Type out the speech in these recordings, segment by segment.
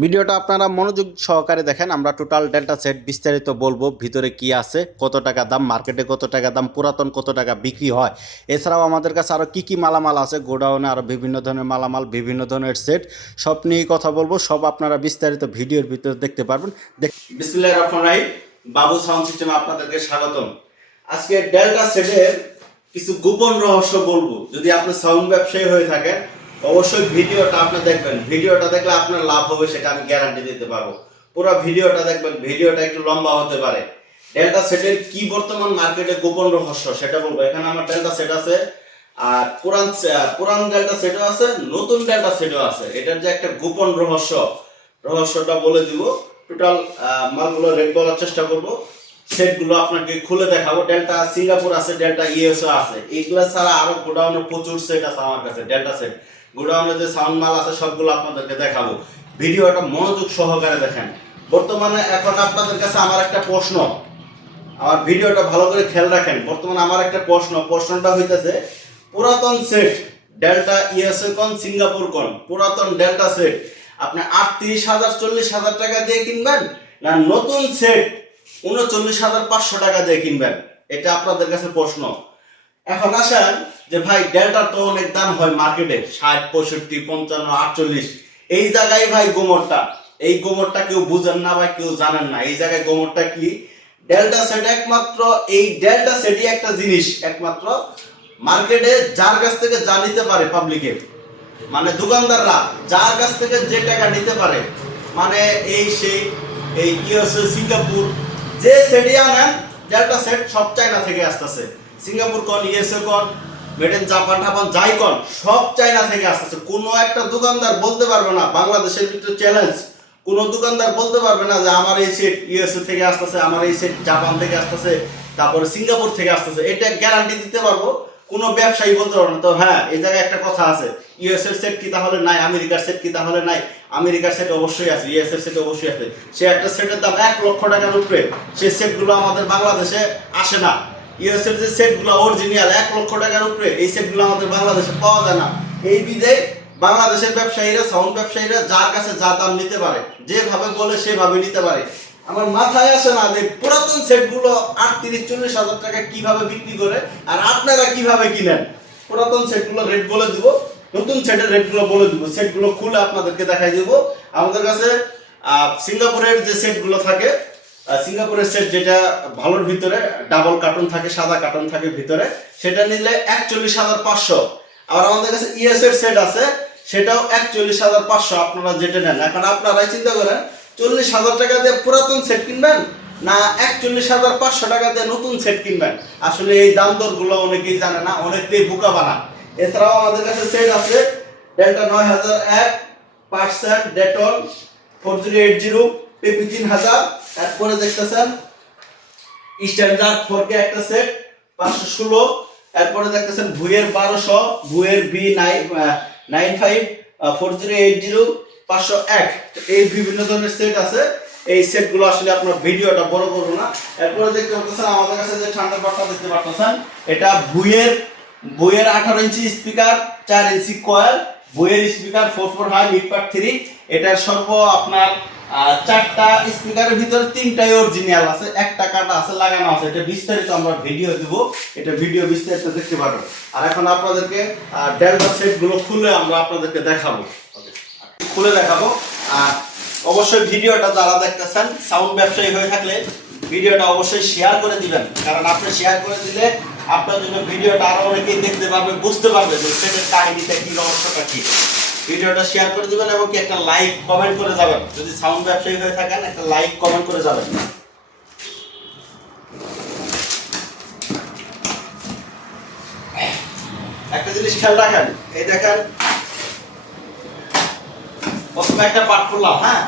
ভিডিওটা আপনারা মনোযোগ সহকারে দেখেন, আমরা টোটাল ডেল্টা সেট বিস্তারিত বলব, ভিতরে কি আছে, কত টাকা দাম মার্কেটে কত টাকা দাম, পুরাতন কত টাকা বিক্রি হয়। এছাড়াও আমাদের কাছে আরও কী কী মালামাল আছে, গোডাউনে আরও বিভিন্ন ধরনের মালামাল, বিভিন্ন ধরনের সেট সব নিয়েই কথা বলব, সব আপনারা বিস্তারিত ভিডিওর ভিতরে দেখতে পারবেন। বাবু সাউন্ড সিস্টেমে আপনাদেরকে স্বাগতম। আজকে ডেল্টা সেটের কিছু গোপন রহস্য বলব, যদি আপনি সাউন্ড ব্যবসায়ী হয়ে থাকেন অবশ্যই ভিডিওটা আপনি দেখবেন। ভিডিওটা দেখলে আপনার লাভ হবে, সেটা আমি গ্যারান্টি দিতে পারব। পুরো ভিডিওটা দেখবেন, ভিডিওটা একটু লম্বা হতে পারে। ডেল্টা সেটের কি বর্তমান মার্কেটে গোপন রহস্য, সেটা বলব। এখানে আমার ডেল্টা সেট আছে, আর পুরান পুরান ডেল্টা সেটও আছে, নতুন ডেল্টা সেটও আছে। এটার যে একটা গোপন রহস্য, রহস্যটা বলে দিব। টোটাল মালগুলো রেট বলার চেষ্টা করব। সেটগুলো আপনাকে খুলে দেখাবো। ডেল্টা সিঙ্গাপুর আছে ডেল্টা ইউএসও আছে। এইগুলা ছাড়া আরও গোডাউনে প্রচুর সেট আছে আমার কাছে ডেল্টা সেট গোডাউনে যে সাউন্ড মাল আছে, সবগুলো আপনাদেরকে দেখাবো। ভিডিওটা মনোযোগ সহকারে দেখেন। বর্তমানে এখন আপনাদের কাছে আমার একটা প্রশ্ন। আমার ভিডিওটা ভালো করে খেয়াল রাখেন। বর্তমানে আমার একটা প্রশ্ন। প্রশ্নটা হইতেছে, পুরাতন সেট ডেল্টা ইউএসএ কন সিঙ্গাপুর কন? পুরাতন ডেল্টা সেট আপনি আটত্রিশ হাজার, চল্লিশ হাজার টাকা দিয়ে কিনবেন না নতুন সেট উনচল্লিশ হাজার পাঁচশো টাকা দিয়ে কিনবেন? এটা আপনাদের কাছে প্রশ্ন। এখন আসেন যে ভাই ডেল্টার তো অনেক দাম হয় মার্কেটে ষাট, পঁয়ষট্টি, পঞ্চান্ন, আটচল্লিশ। এই জায়গায় ভাই গোমরটা, এই গোমরটা কেউ বুঝেন না বা কেউ জানেন না। এই জায়গায় গোমরটা কি? ডেল্টা সেট একমাত্র, এই ডেল্টা সেটই একটা জিনিস, একমাত্র মার্কেটে যার কাছ থেকে যা নিতে পারে পাবলিকের মানে দোকানদাররা, যার কাছ থেকে যে টাকা নিতে পারে। মানে এই সেই এই কি ইউএসএ সিঙ্গাপুর। যে সেটই আনেন ডেল্টা সেট সব চায়না থেকে আসতেছে। সিঙ্গাপুর কন ইউএসএ কন মেড ইন জাপান টাপান যাই কন, সব চায়না থেকে আসতেছে। কোনো একটা দোকানদার বলতে পারবে না, বাংলাদেশের ভিতরে চ্যালেঞ্জ কোনো দোকানদার বলতে পারবে না যে আমার এই সেট ইউএসএ থেকে আসতেছে, আমার এই সেট জাপান থেকে আসতেছে, তারপরে সিঙ্গাপুর থেকে আসতেছে। এটা গ্যারান্টি দিতে পারব, কোনো ব্যবসায়ী বলতে পারবে না। তো হ্যাঁ এই জায়গায় একটা কথা আছে ইউএস এর সেট কি তাহলে নাই, আমেরিকার সেট কি তাহলে নাই? আমেরিকার সেট অবশ্যই আছে ইউএস এর সেট অবশ্যই আছে। সে একটা সেটের দাম এক লক্ষ টাকার উপরে সেই সেটগুলো আমাদের বাংলাদেশে আসে না। ইউএস এর যে সেটগুলো অরিজিনাল এক লক্ষ টাকার উপরে এই সেটগুলো আমাদের বাংলাদেশে পাওয়া যায় না। এই বিধে বাংলাদেশের ব্যবসায়ীরা সাউন্ড ব্যবসায়ীরা যার কাছে যা দাম নিতে পারে, যেভাবে বলে সেভাবে নিতে পারে। আমার মাথায় আসে না যে পুরাতন সেটগুলো আটত্রিশ, চল্লিশ হাজার টাকা কীভাবে বিক্রি করে আর আপনারা কীভাবে কিনেন? পুরাতন সেটগুলো রেট বলে দিব, নতুন সেটের রেটগুলো বলে দিব। সেটগুলো খুলে আপনাদেরকে দেখাই দিব। আমাদের কাছে সিঙ্গাপুরের যে সেটগুলো থাকে সিঙ্গাপুরের সেট যেটা ভালোর ভিতরে ডাবল কার্টুন থাকে, সাদা কার্টুন থাকে ভিতরে, সেটা নিলে একচল্লিশ হাজার পাঁচশো। আর আমাদের কাছে ইএস এর সেট আছে, সেটাও একচল্লিশ হাজার পাঁচশো, আপনারা যেটা নেন। এখন আপনারাই চিন্তা করেন, চল্লিশ হাজার টাকা দিয়ে পুরাতন সেট কিনবেন, না একচল্লিশ হাজার পাঁচশো টাকা দিয়ে নতুন সেট কিনবেন? আসলে এই দাম দরগুলো অনেকেই জানে না অনেকেই বোকা বানা। এছাড়াও আমাদের কাছে সেট আছে ডেল্টা নয় হাজার এক percent Delta four zero eight zero peppy তিন হাজার তারপরে দেখতেছেন স্ট্যান্ডার্ড ফোর কে একটা সেট পাঁচশো ষোলো। এরপরে দেখতেছেন ভুয়ের বারোশো ভুয়ের B nine nine five four zero eight zero পাঁচশো এক। এই বিভিন্ন ধরনের সেট আছে। এই সেটগুলো আসলে আপনার ভিডিওটা বড় করব না। এরপরে দেখতে পাচ্ছেন আমাদের কাছে যে ঠান্ডা বাটটা দেখতে পাচ্ছেন এটা ভুয়ের বইয়ের আঠারো ইঞ্চি স্পিকার চার ইঞ্চি কয়েল বইয়ের speaker four four high mid part three এটার সর্ব আপনার চারটা স্পিকারের ভিতরে তিনটাই অরিজিনাল আছে, একটা কাটা আছে, লাগানো আছে। এটা বিস্তারিত আমরা ভিডিও দিব। এটা ভিডিও বিস্তারিত দেখতে আর এখন আপনাদেরকে ডেল্টা সেটগুলো খুলে আমরা আপনাদেরকে দেখাবো। খুলে দেখাবো। আর অবশ্যই ভিডিওটা যারা দেখতেছেন সাউন্ড ব্যবসায়ী হয়ে থাকলে ভিডিওটা অবশ্যই শেয়ার করে দিবেন। কারণ আপনি শেয়ার করে দিলে আপনার জন্য ভিডিওটা আরও অনেকেই দেখতে পারবে বুঝতে পারবে যে সেটার কাহিনীটা কি, রহস্যটা কি। ভিডিওটা শেয়ার করে দিবেন এবং কি একটা লাইক কমেন্ট করে যাবেন। যদি সাউন্ড ব্যবসায়ী হয়ে থাকেন, একটা লাইক কমেন্ট করে যাবেন। একটা জিনিস খেয়াল রাখেন, এই দেখেন, প্রথমে একটা পাট করলাম হ্যাঁ?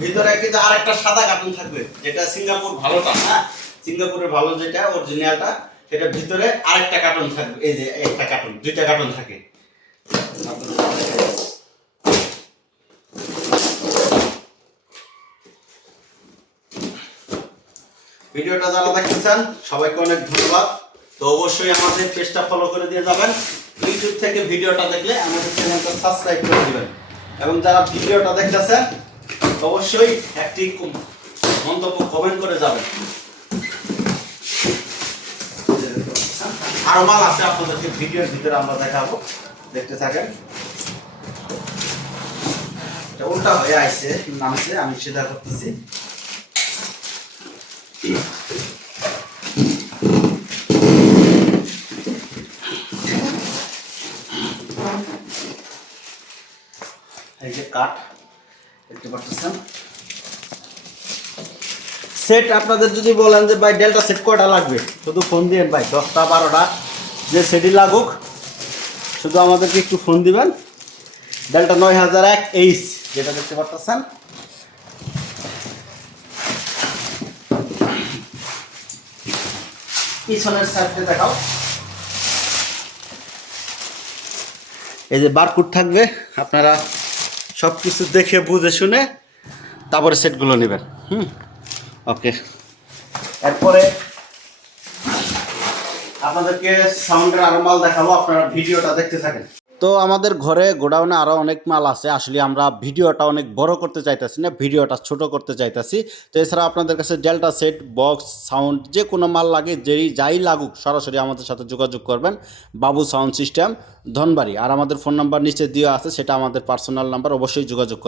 ভিতরে কিন্তু আর একটা সাদা কার্টুন থাকবে, যেটা সিঙ্গাপুর ভালোটা হ্যাঁ? সিঙ্গাপুরের ভালো যেটা অরিজিনালটা সেটা ভিতরে আরেকটা কার্টুন থাকবে, এই যে একটা কার্টুন দুইটা কার্টুন থাকে। ভিডিওটা যারা দেখতেছেন সবাইকে অনেক ধন্যবাদ। তো অবশ্যই আমাদের পেজটা ফলো করে দিয়ে যাবেন। ইউটিউব থেকে ভিডিওটা দেখলে আমাদের চ্যানেলটা সাবস্ক্রাইব করে দিবেন। এবং যারা ভিডিওটা দেখতেছেন, অবশ্যই একটি মন্তব্য কমেন্ট করে যাবেন। আরও মাল আছে আপনাদেরকে ভিডিওর ভিতরে আমরা দেখাবো। দেখতে থাকেন। উল্টা হয়ে আইছে, নামছে, আমি সিধা করতেছি। এই যে কাঠ, দেখতে সেট আপনাদের যদি বলেন যে, ভাই ডেল্টা সেট কয়টা লাগবে? শুধু ফোন দিবেন ভাই, দশটা, বারোটা, যে সেটই লাগুক, শুধু আমাদেরকে একটু ফোন দিবেন। ডেল্টা নয় হাজার এক এইচ যেটা দেখতে পাচ্ছেন। পিছনের দেখাও। এই যে বারকুট থাকবে, আপনারা সব কিছু দেখে বুঝে শুনে তারপরে সেটগুলো নেবেন। হুম? ওকে এরপরে আপনাদেরকে সাউন্ডের আরও মাল দেখাবো, আপনারা ভিডিওটা দেখতে থাকেন। তো আমাদের ঘরে গোডাউনে আরও অনেক মাল আছে। আসলে আমরা ভিডিওটা অনেক বড় করতে চাইতেছি না, ভিডিওটা ছোট করতে চাইতেছি। তো এছাড়া আপনাদের কাছে ডেল্টা সেট বক্স সাউন্ড যে কোনো মাল লাগে, যেই যাই লাগুক, সরাসরি আমাদের সাথে যোগাযোগ করবেন। বাবু সাউন্ড সিস্টেম ধনবাড়ি। আর আমাদের ফোন নাম্বার নিচে দেওয়া আছে, সেটা আমাদের পার্সোনাল নাম্বার অবশ্যই যোগাযোগ